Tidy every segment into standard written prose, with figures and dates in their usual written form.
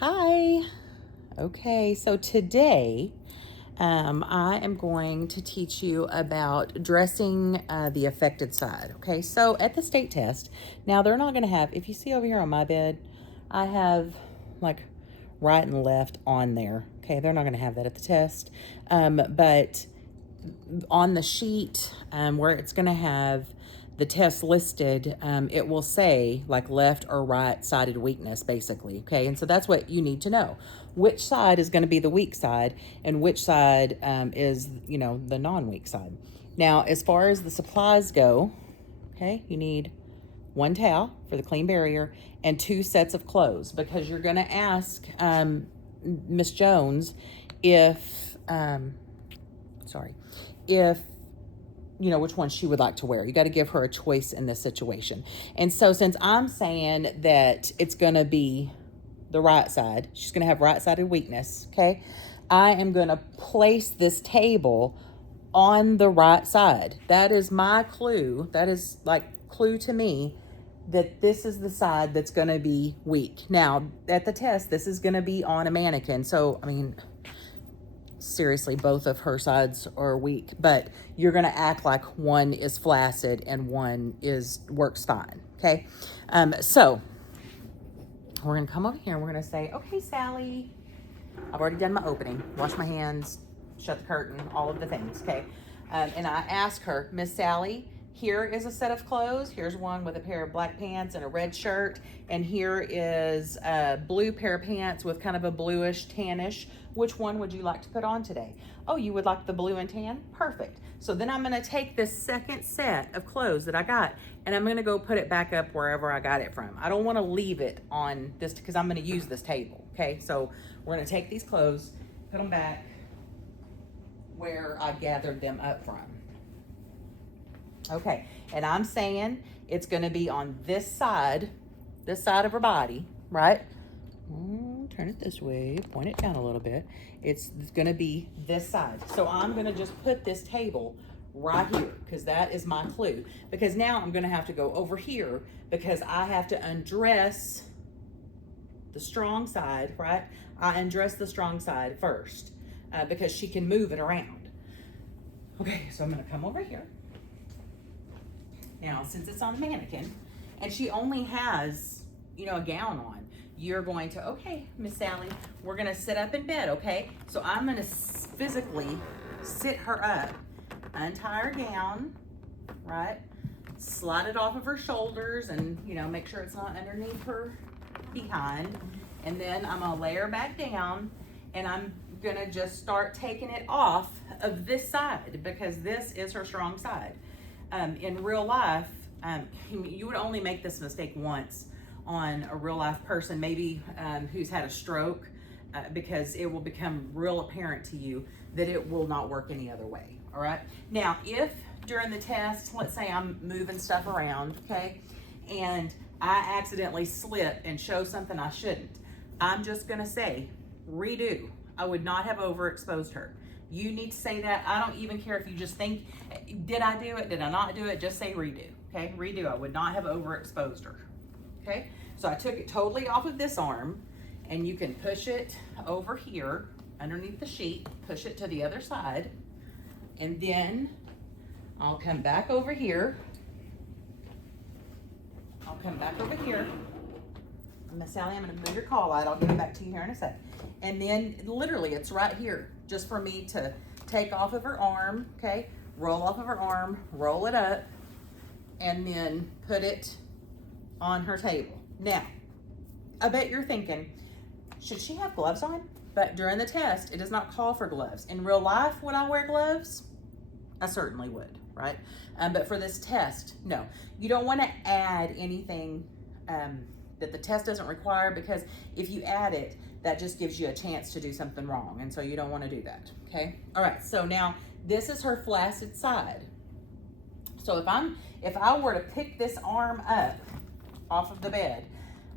Hi. Okay, so today I am going to teach you about dressing the affected side. Okay, so at the state test, now they're not going to have, if you see over here on my bed, I have like right and left on there. Okay, they're not going to have that at the test. But on the sheet where it's going to have the test listed, it will say like left or right sided weakness, basically. Okay, and so that's what you need to know. Which side is going to be the weak side, and which side is, the non weak side. Now, as far as the supplies go, okay, you need one towel for the clean barrier and 2 sets of clothes, because you're going to ask Miss Jones if, sorry, if which one she would like to wear. You got to give her a choice in this situation. And so since I'm saying that it's going to be the right side, she's going to have right-sided weakness, okay? I am going to place this table on the right side. That is my clue. That is like clue to me that this is the side that's going to be weak. Now, at the test, this is going to be on a mannequin. So, I mean, seriously, both of her sides are weak, but you're going to act like one is flaccid and one works fine. Okay. So we're going to come over here and we're going to say, okay, Sally, I've already done my opening, wash my hands, shut the curtain, all of the things. Okay. And I ask her, Miss Sally, here is a set of clothes. Here's one with a pair of black pants and a red shirt. And here is a blue pair of pants with kind of a bluish, tannish. Which one would you like to put on today? Oh, you would like the blue and tan? Perfect. So then I'm going to take this second set of clothes that I got and I'm going to go put it back up wherever I got it from. I don't want to leave it on this because I'm going to use this table. Okay, so we're going to take these clothes, put them back where I gathered them up from. Okay, and I'm saying it's going to be on this side of her body, right? Turn it this way, point it down a little bit. It's going to be this side. So I'm going to just put this table right here because that is my clue. Because now I'm going to have to go over here because I have to undress the strong side, right? I undress the strong side first because she can move it around. Okay, so I'm going to come over here. Now, since it's on the mannequin and she only has, a gown on, you're going to, okay, Miss Sally, we're going to sit up in bed, okay? So I'm going to physically sit her up, untie her gown, right? Slide it off of her shoulders and, make sure it's not underneath her behind. And then I'm going to lay her back down and I'm going to just start taking it off of this side because this is her strong side. In real life, you would only make this mistake once on a real life person, maybe who's had a stroke, because it will become real apparent to you that it will not work any other way. All right. Now, if during the test, let's say I'm moving stuff around, okay, and I accidentally slip and show something I shouldn't, I'm just going to say, redo. I would not have overexposed her. You need to say that. I don't even care if you just think, did I do it? Did I not do it? Just say redo. Okay, redo. I would not have overexposed her. Okay, so I took it totally off of this arm and you can push it over here underneath the sheet, push it to the other side, and then I'll come back over here. Miss Sally, I'm going to move your call out. I'll give it back to you here in a sec. And then literally it's right here just for me to take off of her arm, okay? Roll off of her arm, roll it up, and then put it on her table. Now, I bet you're thinking, should she have gloves on? But during the test, it does not call for gloves. In real life, would I wear gloves? I certainly would, right? But for this test, no. You don't want to add anything that the test doesn't require, because if you add it, that just gives you a chance to do something wrong. And so you don't want to do that, okay? All right, so now this is her flaccid side. So if I were to pick this arm up off of the bed,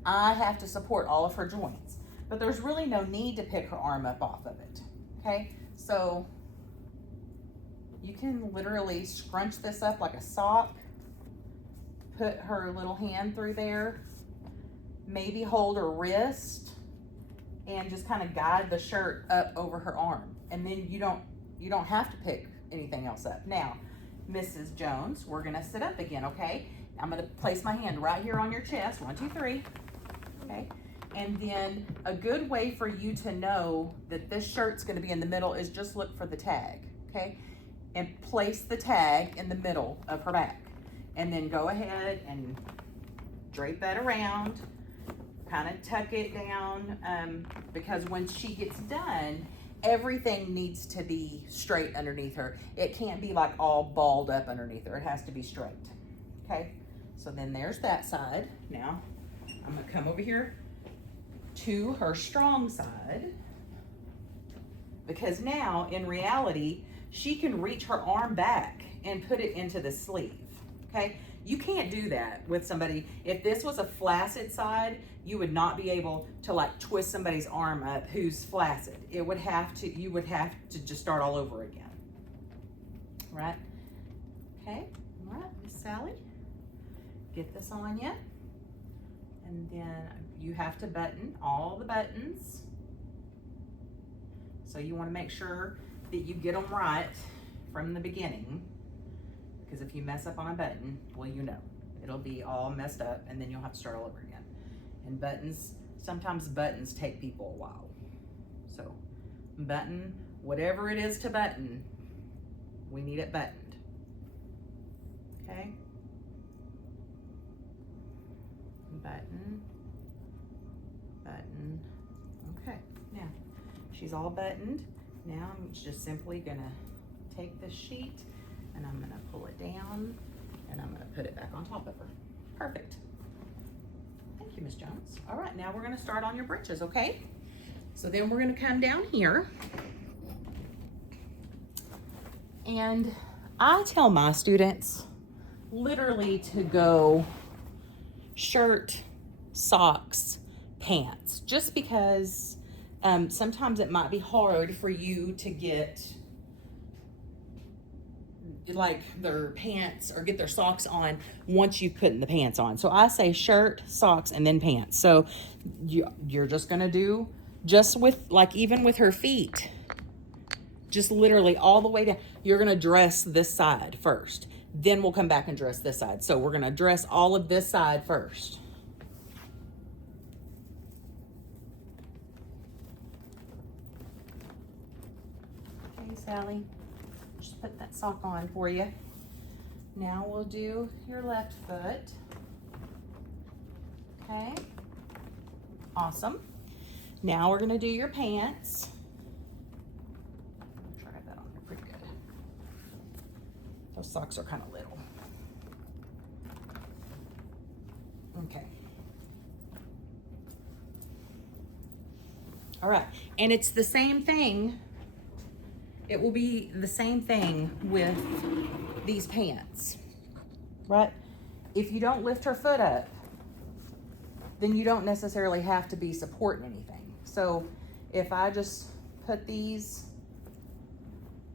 I have to support all of her joints. But there's really no need to pick her arm up off of it, okay? So you can literally scrunch this up like a sock, put her little hand through there, maybe hold her wrist, and just kind of guide the shirt up over her arm. And then you don't have to pick anything else up. Now, Mrs. Jones, we're gonna sit up again, okay? I'm gonna place my hand right here on your chest, 1, 2, 3, okay? And then a good way for you to know that this shirt's gonna be in the middle is just look for the tag, okay? And place the tag in the middle of her back. And then go ahead and drape that around, kind of tuck it down, because when she gets done, everything needs to be straight underneath her. It can't be like all balled up underneath her. It has to be straight, okay? So then there's that side. Now, I'm gonna come over here to her strong side, because now, in reality, she can reach her arm back and put it into the sleeve, okay? You can't do that with somebody. If this was a flaccid side, you would not be able to like twist somebody's arm up who's flaccid. You would have to just start all over again, right? Okay, all right, Miss Sally, get this on you. And then you have to button all the buttons. So you wanna make sure that you get them right from the beginning, because if you mess up on a button, well, you know, it'll be all messed up and then you'll have to start all over again. And buttons, sometimes buttons take people a while. So button, whatever it is to button, we need it buttoned, okay? Button, button, okay. Now, she's all buttoned. Now I'm just simply gonna take this sheet and I'm gonna pull it down and I'm gonna put it back on top of her. Perfect. Thank you, Miss Jones. All right, now we're gonna start on your breeches, okay? So then we're gonna come down here, and I tell my students literally to go shirt, socks, pants, just because sometimes it might be hard for you to get like their pants or get their socks on once you've put the pants on. So I say shirt, socks, and then pants. So you're just gonna do just with like, even with her feet, just literally all the way down. You're gonna dress this side first. Then we'll come back and dress this side. So we're gonna dress all of this side first. Okay, Sally, just put that sock on for you. Now we'll do your left foot. Okay, awesome. Now we're gonna do your pants. Try that on there pretty good. Those socks are kind of little. Okay. All right, and it's the same thing. It will be the same thing with these pants, right? If you don't lift her foot up, then you don't necessarily have to be supporting anything. So if I just put these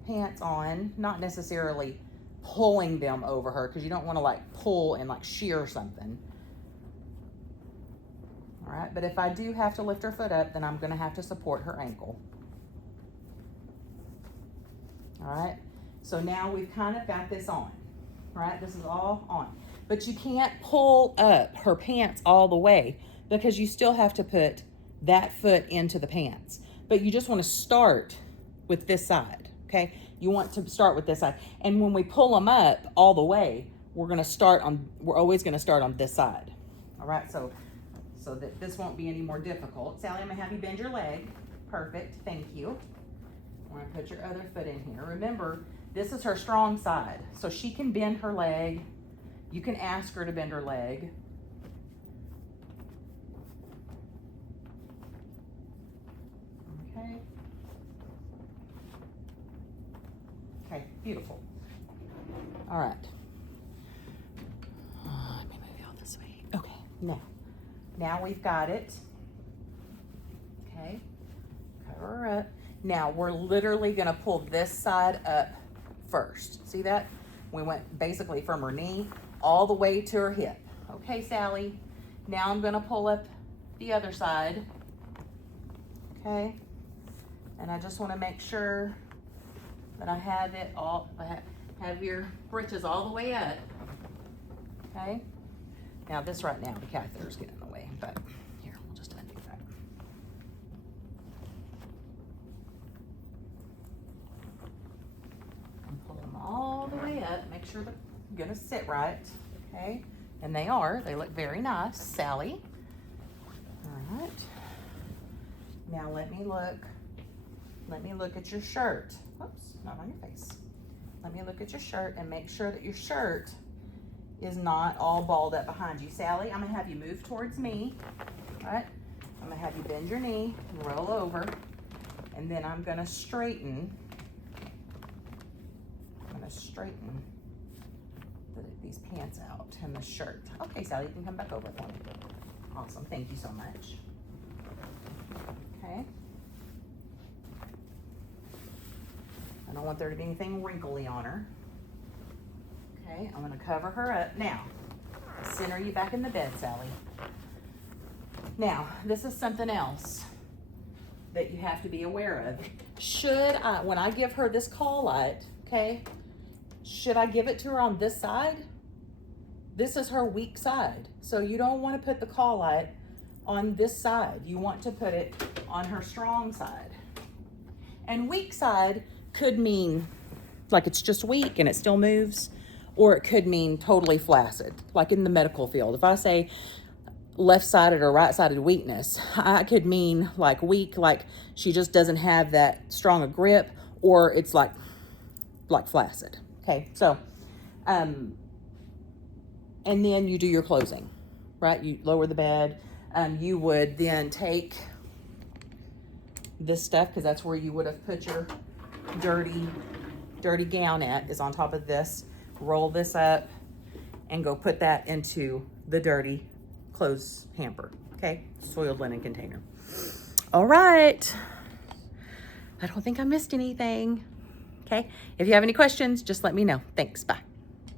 pants on, not necessarily pulling them over her, because you don't want to like pull and like shear something. All right, but if I do have to lift her foot up, then I'm going to have to support her ankle. All right, so now we've kind of got this on, right? This is all on, but you can't pull up her pants all the way because you still have to put that foot into the pants. But you just want to start with this side, okay? You want to start with this side. And when we pull them up all the way, we're always going to start on this side. All right, so that this won't be any more difficult. Sally, I'm gonna have you bend your leg. Perfect, thank you. I'm gonna put your other foot in here. Remember, this is her strong side, so she can bend her leg. You can ask her to bend her leg. Okay. Okay, beautiful. All right. Let me move y'all this way. Okay, now we've got it. Okay, cover her up. Now we're literally gonna pull this side up first. See that? We went basically from her knee all the way to her hip. Okay, Sally. Now I'm gonna pull up the other side. okay? And I just want to make sure that I have it all, have your britches all the way up, okay? Now this right now, the catheter's getting in the way, but here, we'll just undo that. And pull them all the way up, make sure they're gonna sit right, okay? And they are, they look very nice, Sally. All right. Now let me look at your shirt. Oops, not on your face. Let me look at your shirt and make sure that your shirt is not all balled up behind you. Sally, I'm gonna have you move towards me, right? I'm gonna have you bend your knee and roll over, and then I'm gonna straighten. These pants out and the shirt. Okay, Sally, you can come back over for me. Awesome, thank you so much. Okay. I don't want there to be anything wrinkly on her. Okay, I'm gonna cover her up. Now, center you back in the bed, Sally. Now, this is something else that you have to be aware of. When I give her this call light, okay, should I give it to her on this side? This is her weak side. So you don't want to put the call light on this side. You want to put it on her strong side. And weak side could mean like it's just weak and it still moves, or it could mean totally flaccid, like in the medical field. If I say left-sided or right-sided weakness, I could mean like weak, like she just doesn't have that strong a grip, or it's like flaccid. Okay, so, and then you do your closing, right? You lower the bed. You would then take this stuff, because that's where you would have put your dirty gown at, is on top of this. Roll this up and go put that into the dirty clothes hamper, okay? Soiled linen container. All right. I don't think I missed anything. Okay, if you have any questions, just let me know. Thanks, bye.